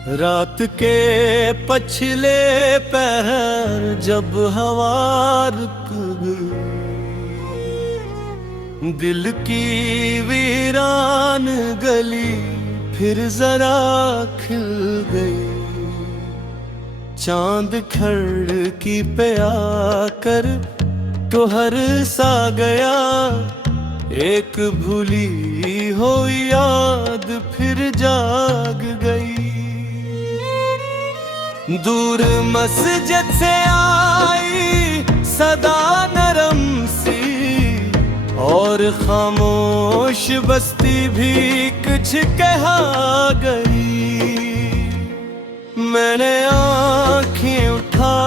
रात के पछले पहर जब हवा रुक गई, दिल की वीरान गली फिर जरा खिल गई। चांद खिड़की पे आकर तो हर सा गया, एक भूली हो याद फिर जाग गई। दूर मस्जिद से आई सदा नरम सी, और खामोश बस्ती भी कुछ कहा गई। मैंने आँखें उठा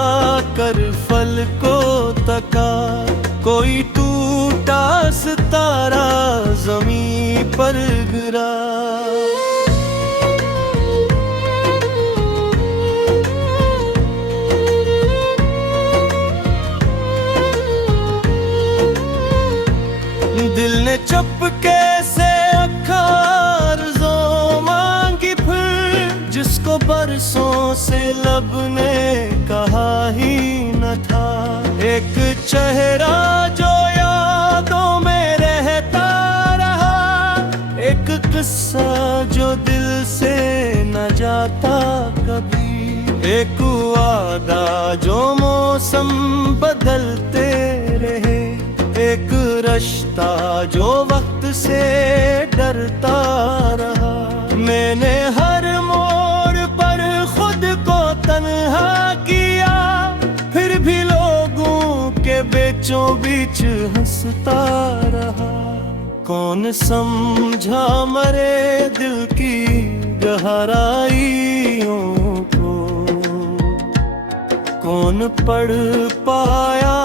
कर फल को तका, कोई टूटा सितारा ज़मीं पर गिरा। दिल ने चुपके से अर्ज़ों मांगी फिर, जिसको बरसों से लब ने कहा ही न था। एक चेहरा जो यादों में रहता रहा, एक किस्सा जो दिल से न जाता कभी। एक वादा जो मौसम बदलते रहे, एक रिश्ता जो वक्त से डरता रहा। मैंने हर मोड़ पर खुद को तन्हा किया, फिर भी लोगों के बीचों बीच हंसता रहा। कौन समझा मरे दिल की गहराइयों को, कौन पढ़ पाया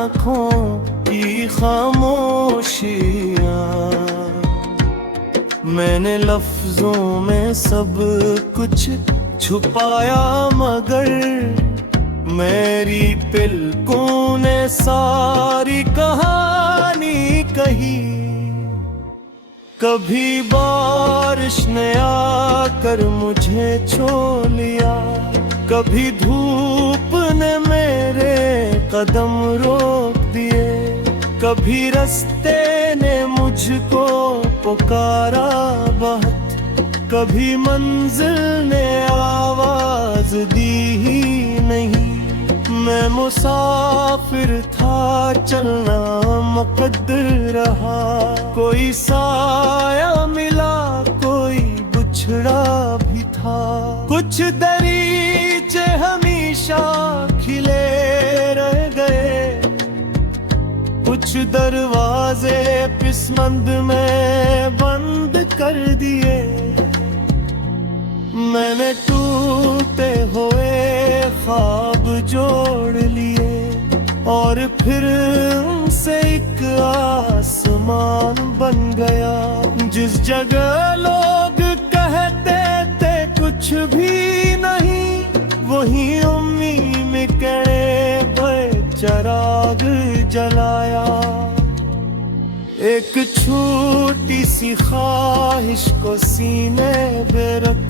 आँखों की खामोशियाँ। मैंने लफ्जों में सब कुछ छुपाया, मगर मेरी पलकों ने सारी कहानी कही। कभी बारिश ने आकर मुझे छू लिया, कभी धूप ने मेरे कदम रोक दिए, कभी रास्ते ने मुझको पुकारा बहुत, कभी मंजिल ने आवाज दी ही नहीं। मैं मुसाफिर था, चलना मुकद्दर रहा। कोई साया मिला, कोई बिछड़ा भी था। कुछ दरीचे हमेशा खिले रह गए, कुछ दरवाजे किस्मत में बंद कर दिए। मैंने टूटे हुए ख्वाब जोड़ लिए, और फिर उनसे एक आसमान बन गया। जिस जगह लोग कहते थे कुछ भी नहीं, वही उम्मीद में कड़े चिराग जलाया। एक छोटी सी ख्वाहिश को सीने पे रख,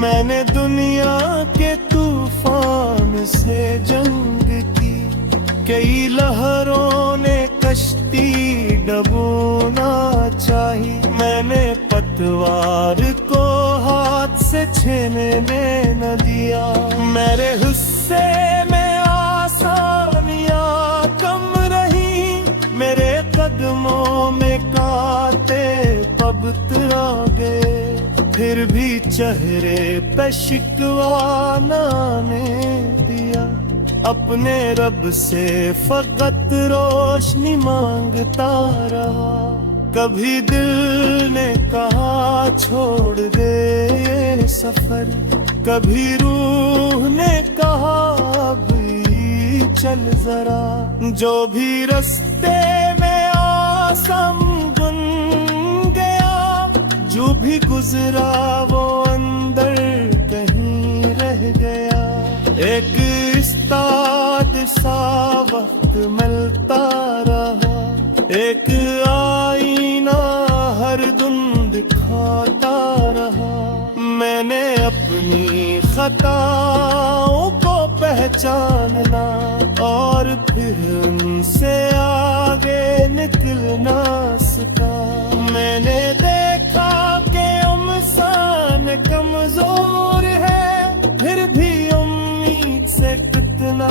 मैंने दुनिया के तूफान से जंग की। कई लहरों ने कश्ती डबोना चाही, मैंने पतवार को हाथ से छीने न दिया। मेरे हिस्से में आसानियां कम रही, मेरे कदमों में कांटे पबतरा गए। फिर भी चेहरे पे शिकवा न आने दिया, अपने रब से फकत रोशनी मांगता रहा। कभी दिल ने कहा छोड़ दे ये सफर, कभी रूह ने कहा अभी चल जरा। जो भी रास्ते में आसम बुन गया, जो भी गुजरा वो अंदर कहीं रह गया। एक इस्ताद सा वक्त मिलता रहा, एक आईना हर दिन दिखाता रहा। मैंने अपनी खताओं को पहचानना और फिर उनसे आगे निकलना सीखा। मैंने देखा कि इंसान कमजोर है, फिर भी उम्मीद से कितना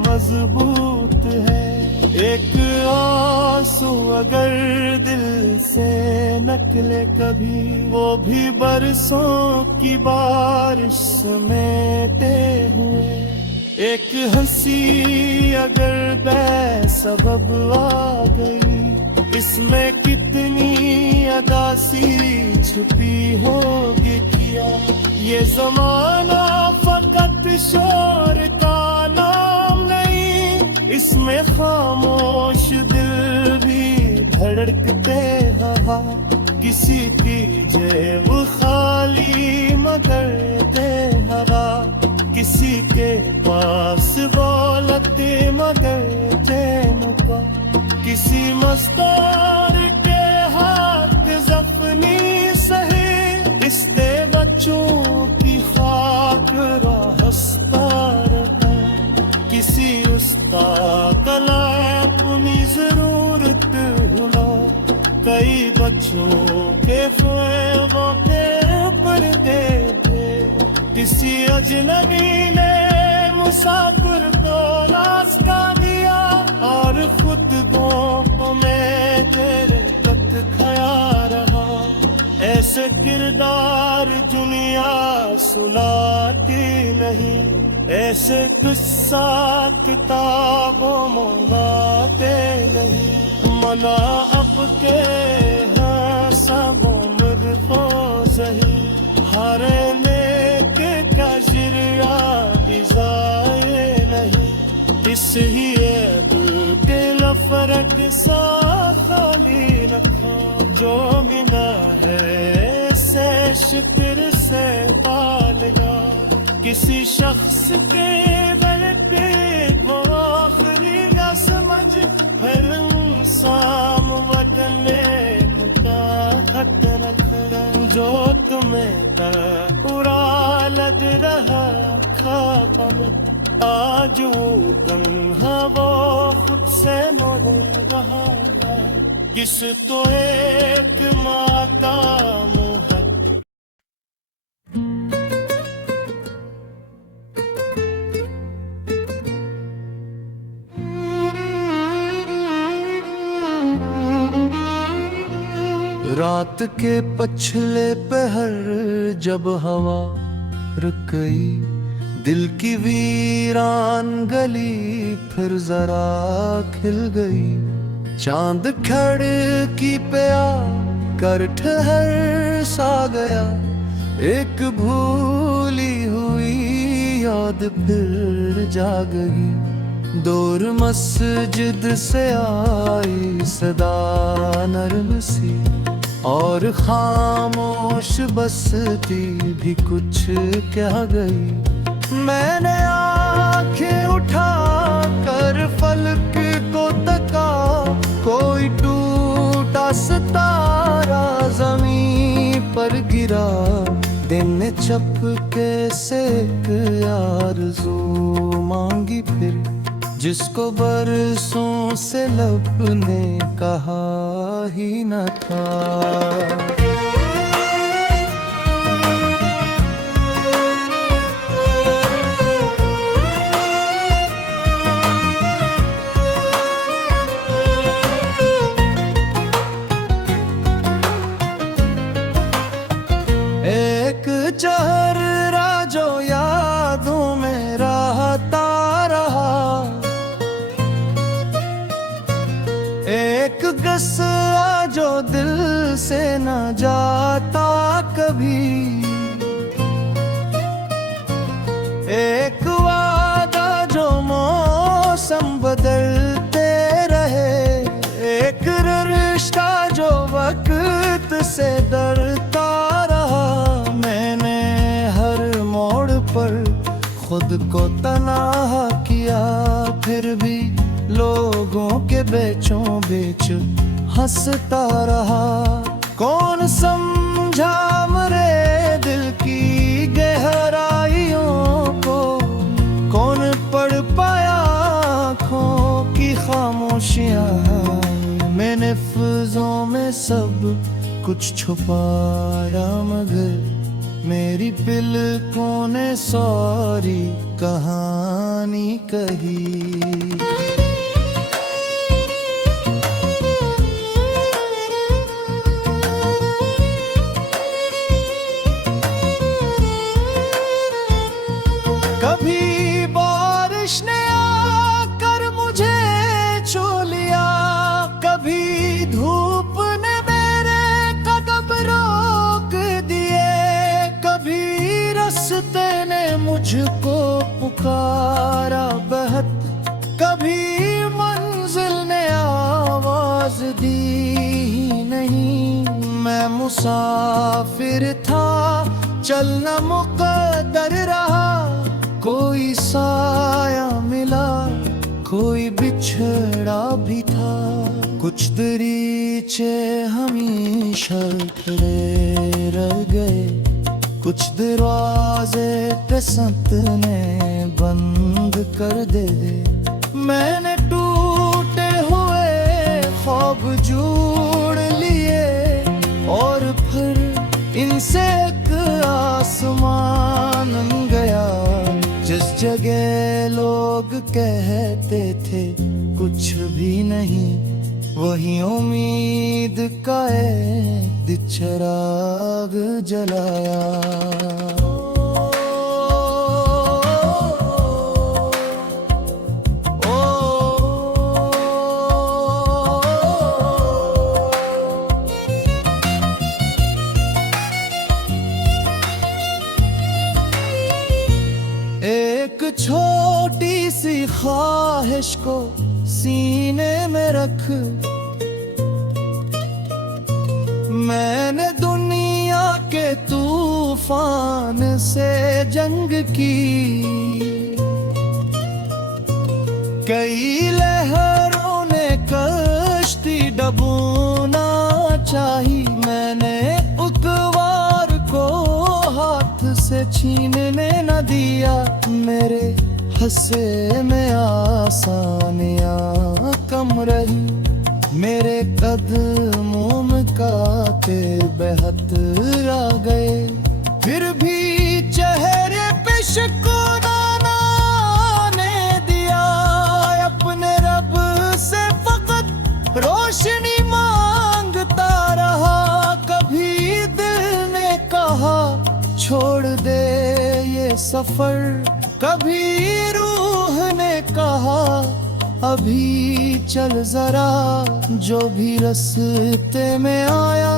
मजबूत है। एक आंसू अगर दिल से निकले कभी, वो भी बरसों की बारिश समेटे हुए। एक हंसी अगर बेसबब आ गई, इसमें कितनी अदासी छुपी होगी किया। ये जमाना फकत शोर का नाम नहीं, इसमें खामोश दिल भी धड़कते हैं। किसी की जेब खाली मगर दे हवा, किसी के पास दौलत मगर चैन का। किसी मस्तार के हाथ जख्मी सही, इसके बच्चों की खाक रास्ता रहा। किसी उसका कला अपनी जरूरत हुआ, कई बच्चों के ख्वाबों के पर्दे थे। किसी अजनबी ने मुसाफिर को रास्ता दिया, और खुद को मैं तेरे तक खया रहा। ऐसे किरदार दुनिया सुनाती नहीं, ऐसे किस्सा किताबों मंगाते नहीं। मना अब के हाँ सब उम्र को सही, हारने के कजरिया बिजाए नहीं। इस ही के लफरत सा खाली रखा, जो मिला है से शुक्र से पालेगा। किसी शख्स के गलती को आखिरी न समझ, हर इंसान बदले का खत रखा। जो तुम्हें पूरा लग रहा खाम, आज वो तन्हा वो खुद से मर रहा है। किस तो एक माता मुँह रात के पछले पहर जब हवा रुक गई, दिल की वीरान गली फिर जरा खिल गई। चांद खिड़की पे आ कर ठहर सा गया, एक भूली हुई याद फिर जा गई। दूर मस्जिद से आई सदा नरम सी, और खामोश बसती भी कुछ कह गई। मैंने आंखें उठा कर फलक को तका, कोई टूटा सितारा जमीन पर गिरा। दिन चपके से एक आरज़ू मांगी फिर, जिसको बरसों से लब ने कहा ही न था। एक चेहरा जो यादों में रहता रहा, एक गुस्सा जो दिल से न जाता कभी, एक वादा जो मौसम बदलते रहे, एक रिश्ता जो वक्त से डरता रहा। मैंने हर मोड़ पर खुद को तन्हा किया, फिर भी लोगों के बीचों बीच हंसता रहा। कौन समझा मेरे दिल की गहराई, कुछ छुपाया मगर मेरी पलकों ने सारी कहानी कही। कभी बारिश ने आकर मुझे छू लिया, कभी धूप ने मेरे कदम रोक दिए, कभी रास्ते ने मुझको पुकारा बहत, कभी मंजिल ने आवाज दी ही नहीं। मैं मुसाफिर था, चलना मुकद्दर रहा, कोई साया मिला, कोई बिछड़ा भी था। कुछ दरीचे हमेशा खड़े रह गए, कुछ दरवाजे किस्मत ने बंद कर दे। मैंने टूटे हुए ख्वाब जोड़ लिए और फिर इनसे एक आसमान गया। जिस जगह लोग कहते थे कुछ भी नहीं, वही उम्मीद का एक चिराग जलाया। एक छोटी सी ख्वाहिश को सीने में रख, मैंने दुनिया के तूफान से जंग की। कई लहरों ने कश्ती डबोना चाही, मैंने उतवार को हाथ से छीनने न दिया। मेरे हंसे में आसानियां कम रही, मेरे कदमों में कांटे बेहद आ गए। फिर भी चेहरे पे शिकवा ने दिया, अपने रब से फकत रोशनी मांगता रहा। कभी दिल ने कहा छोड़ दे ये सफर, कभी रूह ने कहा अभी चल जरा। जो भी रास्ते में आया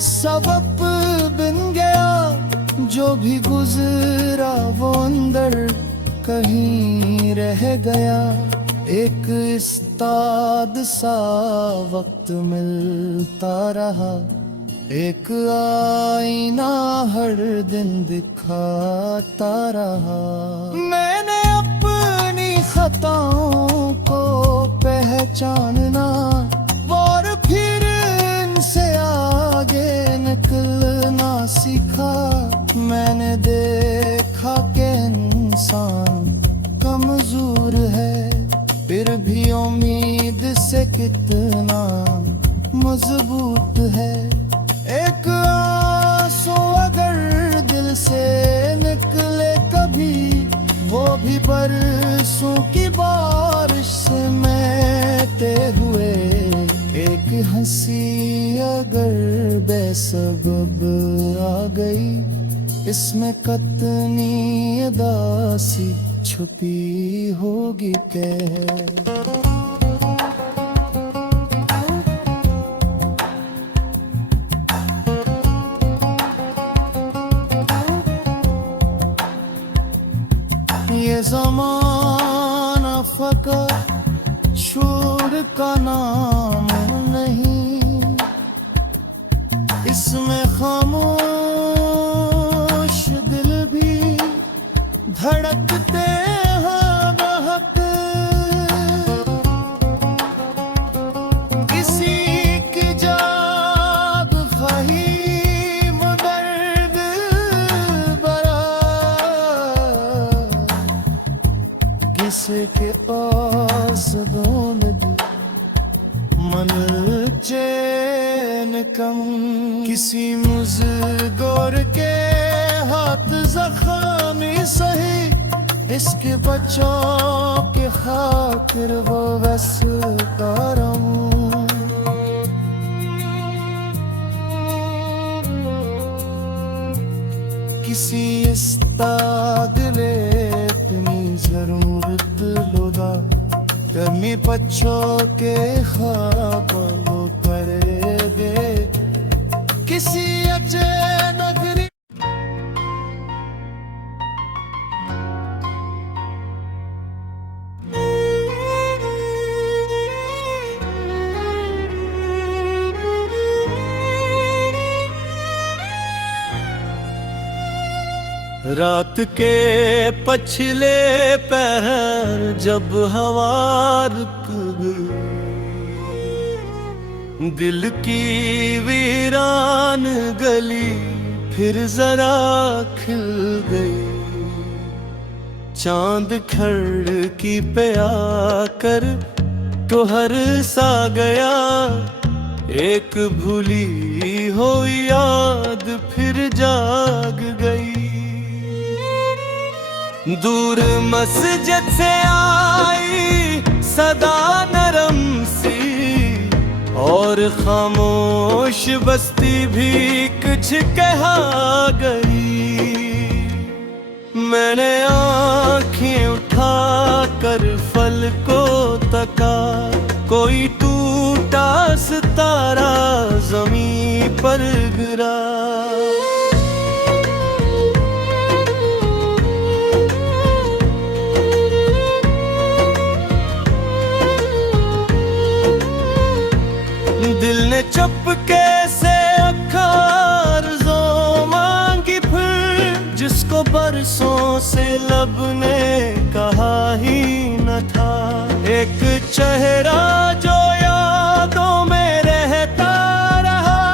सबक बन गया, जो भी गुजरा वो अंदर कहीं रह गया। एक इस्ताद सा वक्त मिलता रहा, एक आईना हर दिन दिखाता रहा। मैंने अपनी खताओं को पहचानना और फिर इनसे आगे निकलना सीखा। मैंने देखा कि इंसान कमजोर है, फिर भी उम्मीद से कितना मजबूत है। एक आंसू अगर दिल से निकले कभी, वो भी बरसों की बारिश से महते हुए। एक हंसी अगर बेसबब आ गई, इसमें कितनी उदासी छुपी होगी कह। ये ज़माना फ़कत छोड़ का नाम नहीं, इसमें खामोश दिल भी धड़कते हैं बहक। किसी की जाग फ़हीम दर्द बरा, किसके पास दौलत मन चे चैन कम, किसी मुज़गोर के हाथ ज़ख्मी सही, इसके बच्चों के खातिर वो वैसे करम। किसी इस्तादिले इतनी ज़रूरत लोदा, गर्मी बच्चों के ख्वाब वो करे दे, किसी अच्छे नगरी। रात के पछले पहर जब हवा रुक गई, दिल की वीरान गली फिर जरा खिल गई। चांद खिड़की पे आकर तो हर सा गया, एक भूली हो याद फिर जाग गई। दूर मस्जिद से आई सदा नरम सी, और खामोश बस्ती भी कुछ कहा गई। मैंने आँखें उठा कर फल को तका, कोई टूटा सितारा ज़मीं पर गिरा। दिल ने चुपके से अखारज़ो मांगी फिर, जिसको बरसों से लब ने कहा ही न था। एक चेहरा जो यादों में रहता रहा,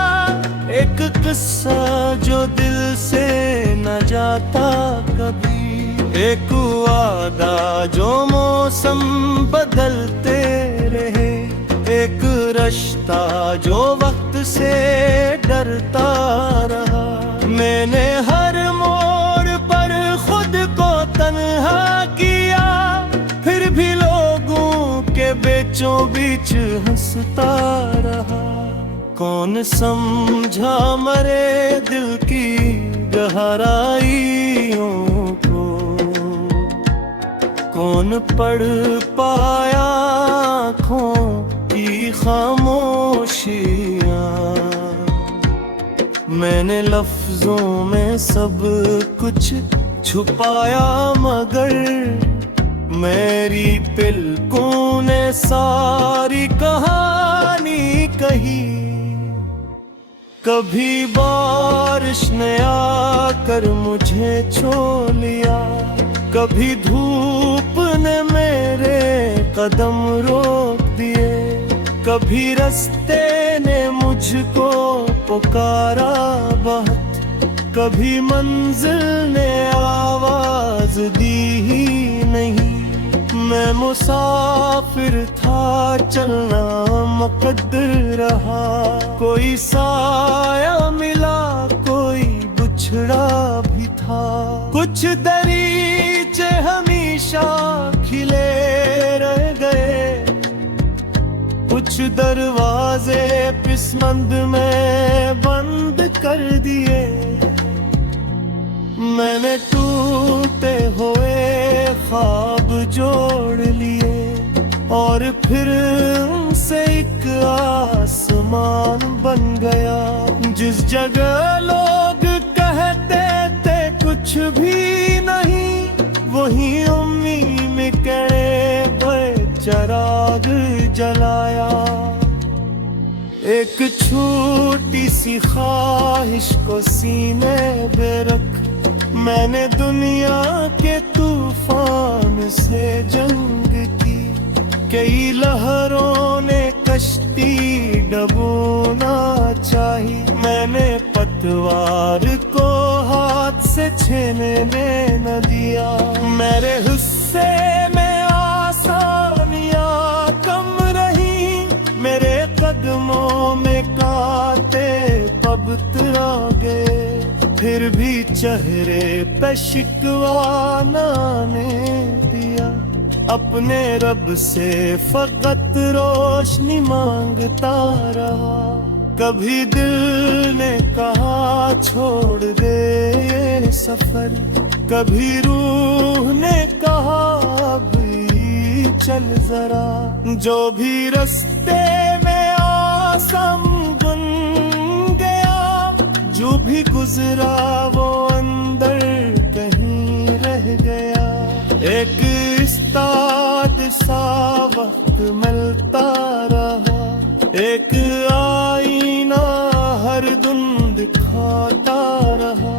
एक किस्सा जो दिल से न जाता कभी, एक वादा जो मौसम बदलते रहे, एक रिश्ता जो वक्त से डरता रहा। मैंने हर मोड़ पर खुद को तन्हा किया, फिर भी लोगों के बीचों बीच हंसता रहा। कौन समझा मरे दिल की गहराइयों को, कौन पढ़ पाया आँखों की खामोशियाँ। मैंने लफ्जों में सब कुछ छुपाया, मगर मेरी पलकों ने सारी कहानी कही। कभी बारिश ने आकर मुझे छू लिया, कभी धूप ने मेरे कदम रोक दिए, कभी रास्ते ने मुझको पुकारा बहुत, कभी मंजिल ने आवाज दी ही नहीं। मैं मुसाफिर था, चलना मुकद्दर रहा, कोई साया मिला, कोई बिछड़ा भी था। कुछ दरीचे हमेशा खिले रह गए, कुछ दरवाजे किस्मत में बंद कर दिए। मैंने टूटे हुए ख्वाब जोड़ लिए, और फिर उनसे एक आसमान बन गया। जिस जगह लोग कहते थे कुछ भी नहीं, वही उम्मीद में करे चिराग जलाया। एक छोटी सी ख्वाहिश को सीने पे रख, मैंने दुनिया के तूफान से जंग की। कई लहरों ने कश्ती डबोना चाही, मैंने पतवार को हाथ से छीनने न दिया। मेरे हिस्से में आसानियां कम रही, मेरे कदमों में कांटे ख्वाब तेरा गए, फिर भी चेहरे पे शिकवा न आने दिया। अपने रब से फकत रोशनी मांगता रहा। कभी दिल ने कहा छोड़ दे ये सफर, कभी रूह ने कहा अभी चल जरा। जो भी रास्ते में आसम बन गया, जो भी गुजरा वो अंदर कहीं रह गया। एक इस्ताद सा वक्त मिलता रहा, एक आईना हर दिन दिखाता रहा।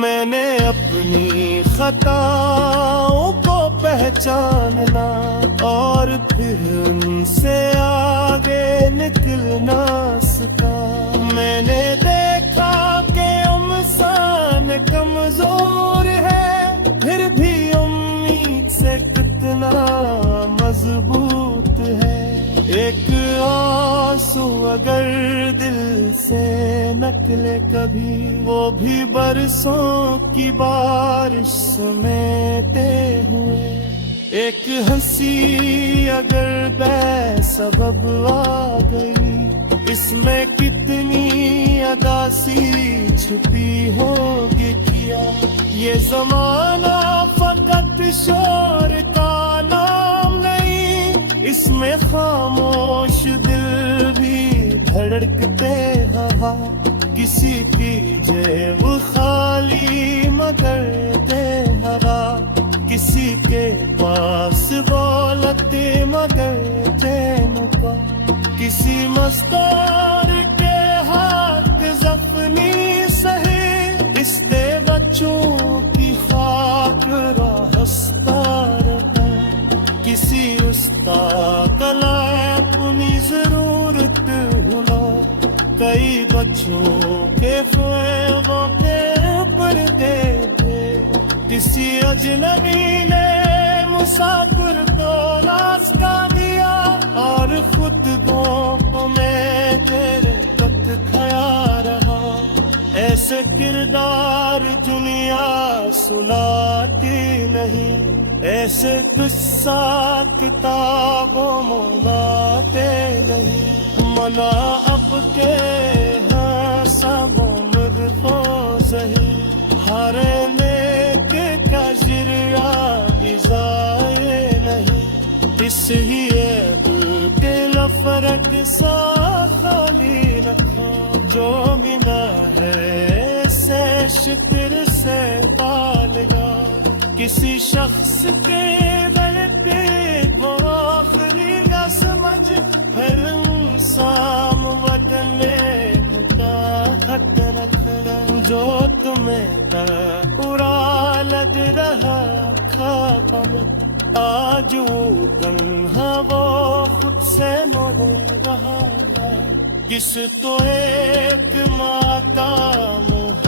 मैंने अपनी खताओं को पहचानना और फिर उनसे आगे निकलना सीखा। मैंने देखा कि इंसान कमजोर है, फिर भी उम्मीद से कितना मजबूत है। एक आंसू अगर दिल से निकले कभी, वो भी बरसों की बारिश समेटे हुए। एक हंसी अगर बेसबब आ गई, इसमें कितनी अदासी छुपी होगी किया। ये जमाना फकत शोर का नाम नहीं, इसमें खामोश दिल भी धड़कते हैं। किसी की जेब खाली मगर तेरा, किसी के पास दौलत मगर चैन का। किसी मस्तार के हाथ जख्मी सहे, इसने बच्चों की खाक रास्ता रहा। किसी उस्ताद कला अपनी जरूरत हुआ, कई बच्चों के ख्वाबों के पर्दे थे। किसी अजनबी ने मुसाफिर को रास्ता दिया, और खुद को मैं तेरे तक खया रहा। ऐसे किरदार दुनिया सुनाती नहीं, ऐसे किस्सा किताबों मुलाते नहीं। मना अब के हाँ सबों मदफोज़ही, हारे में के का जिर्या बिजाए नहीं। इस ही के लफरत सा खाली रखो, जो बिना है से शितर से पालेगा। किसी शख्स के गलती वो आखिरी का समझ, हर इंसान बदले का खत न जो तुम्हें पूरा लग रहा खा मत। आज तन्हा वो खुद से मुड़ रहा है, किस तो एक माता मुँह